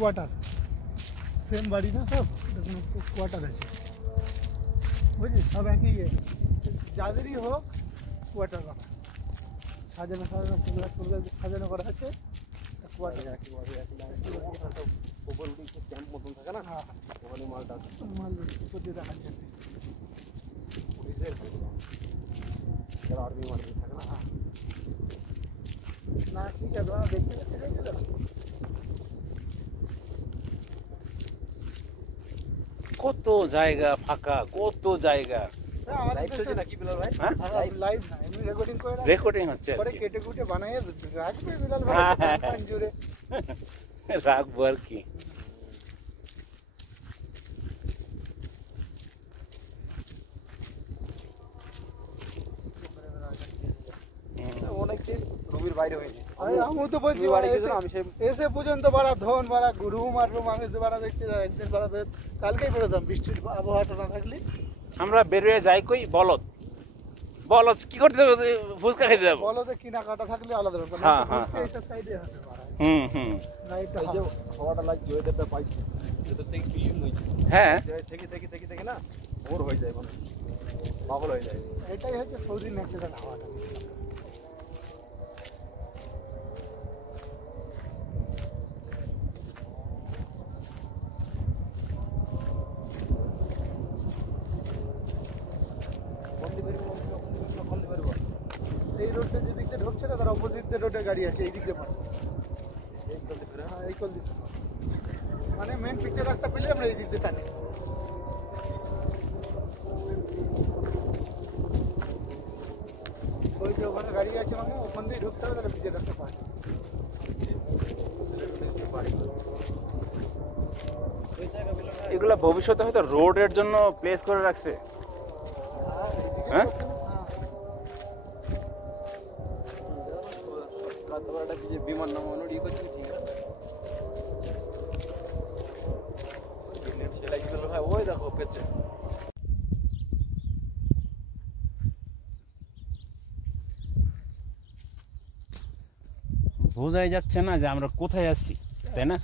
Quarter, same বাড়ি না সব, এরকম কোয়ার্টার আছে বুঝলি, সব একই যাদেরই হোক কোয়ার্টার করা, সাজানো সাজানো ফুল গাছ সাজানো করা আছে কোয়ার্টার। ক্যাম্প মতন থাকে না, ওখানে মালটা মাল উপর দিয়ে দেখা যাচ্ছে পুলিশের আর্মি মাল থাকে না। না ঠিক আছে, ওরা দেখতে দেখতে কত জায়গা ফাঁকা, কত জায়গা। রেকর্ডিং হচ্ছে, কেটে কুটে বানাই রাখবে বিলাল ভাই জুড়ে রাখবো আর কি। অনেকদিন রুমির বাইরে হয়েছে। আমি তো বলছি এসে পর্যন্ত বাড়া ধন বাড়া রুম আর রুম, আমি বাড়া দেখছি একদিন বাড়া কালকেই বেরোতাম বৃষ্টির আবহাওয়াটা না থাকলে। আমরা বেরিয়ে যাই কই বলদ, বলদ কি করতে যাবো, ফুচকা খেতে যাবো। বলদে কিনা কাটা থাকলে আলাদা ব্যাপার, হ্যাঁ হ্যাঁ এটা সাইডে আছে বাড়া। এই যে হাওয়াটা লাগছে, ওয়েদারটা পাইছি, ভেতর থেকে ফিলিং হয়েছে। হ্যাঁ থেকে থেকে থেকে থেকে না ভোর হয়ে যায়, মানে পাগল হয়ে যায়। এটাই হচ্ছে সৌদি ন্যাচারাল হাওয়াটা। এই রোডটা যেদিক দিয়ে ঢুকছে না, তার অপোজিট রোডে গাড়ি আছে, এই দিক দিয়ে পারবো। হ্যাঁ এই কল দিকে, মানে মেন পিচের রাস্তা পেলে আমরা এই দিক দিয়ে টানি। ওই যে ওখানে গাড়ি আছে, মানে ওখান দিয়ে ঢুকতে হবে, তাহলে পিচের রাস্তা পাওয়া যায়। এগুলা ভবিষ্যতে হয়তো রোডের জন্য প্লেস করে রাখছে। হ্যাঁ বিমান নামানো ই করছি, ঠিক আছে। সেলাই গেল ভাই, ওই দেখো পেছে। বোঝাই যাচ্ছে না যে আমরা কোথায় আছি, তাই না?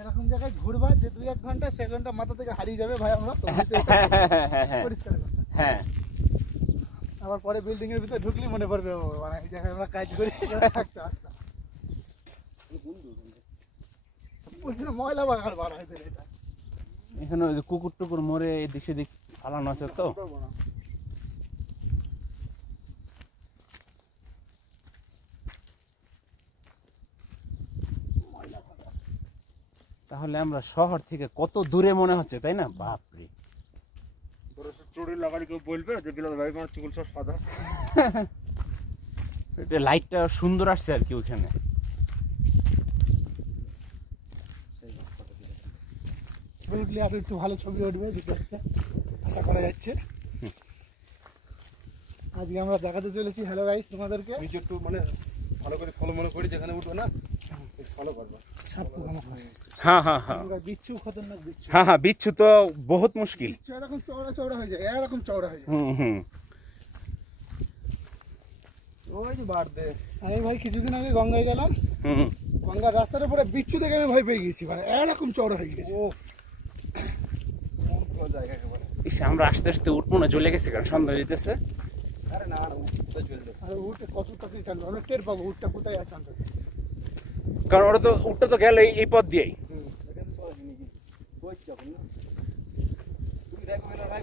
এরকম জায়গায় ঘুরবা যে 2-1 ঘন্টা, সে ঘন্টা মাথা থেকে হারিয়ে যাবে ভাই। আমরা পরিষ্কার কথা। হ্যাঁ আবার পরে বিল্ডিং এর ভিতরে ঢুকলি মনে পড়বে, মানে এই জায়গায় আমরা কাজ করি থাকতে আসতে বলছি না, ময়লা বাগান বাড়া হয়েছে এটা। এখানে ওই যে কুকুর টুকুর মরে এদিক সেদিক ফালানো আছে তো। তাহলে আমরা শহর থেকে কত দূরে মনে হচ্ছে, তাই না? বাপরে, বলবে যে বিলাল ভাই আমার চুল সব সাদা। লাইটটা সুন্দর আসছে আর কি ওইখানে। উঠলে আর একটু ভালো ছবি উঠবে, আশা করা যাচ্ছে। আজকে আমরা দেখাতে চলেছি, হ্যালো গাইস তোমাদেরকে। একটু মানে ভালো করে ফলো মনে করি, যেখানে উঠবে না ফলো করবা। সাপ পোকা হয়। হ্যাঁ হ্যাঁ হ্যাঁ, বিচ্ছু খতরনাক বিচ্ছু। হ্যাঁ হ্যাঁ, বিচ্ছু তো বহুত মুশকিল। বিচ্ছু এরকম চওড়া চওড়া হয়ে যায়, এরকম চওড়া হয়ে যায়। হুম ওই যে বাড়তে। আমি ভাই কিছুদিন আগে গঙ্গায় গেলাম, হুম, গঙ্গার রাস্তার উপরে বিচ্ছু দেখে আমি ভয় পেয়ে গেছি, মানে এরকম চওড়া হয়ে গেছে। আমরা আস্তে আস্তে উঠবো না, চলে গেছে কারণ সন্ধ্যা দিতেছে। আরে না আরে উঠে কত তাড়াতাড়ি টানবো, আমরা টের পাবো উঠটা কোথায় আছে অন্তত। কারণ ওটা তো উঠটা তো গেল এই পথ দিয়েই।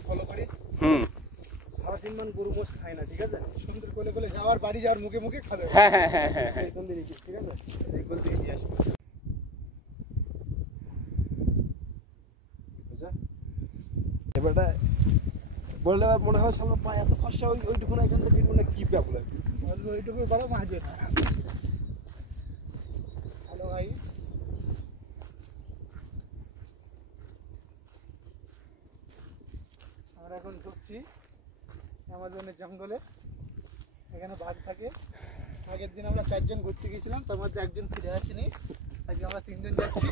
ফলো করি। সারাদিন মান গরু মোষ খাই না, ঠিক আছে। সুন্দর কোলে কোলে যাওয়ার, বাড়ি যাওয়ার মুখে মুখে খাবে। হ্যাঁ হ্যাঁ হ্যাঁ হ্যাঁ, ঠিক আছে, এই কোল থেকে নিয়ে আসবো। এবারটা বললে মনে হয় সামনে পায়ে এত ফসা, ওইটুকু না, এখান থেকে মানে কি ব্যাপার বলবো ওইটুকু বড় মাঝে না। হ্যালো গাইস, আমরা এখন ঢুকছি অ্যামাজনের জঙ্গলে। এখানে বাঘ থাকে। আগের দিন আমরা 4 জন ঘুরতে গেছিলাম, তার মধ্যে একজন ফিরে আসেনি। আজকে আমরা 3 জন যাচ্ছি।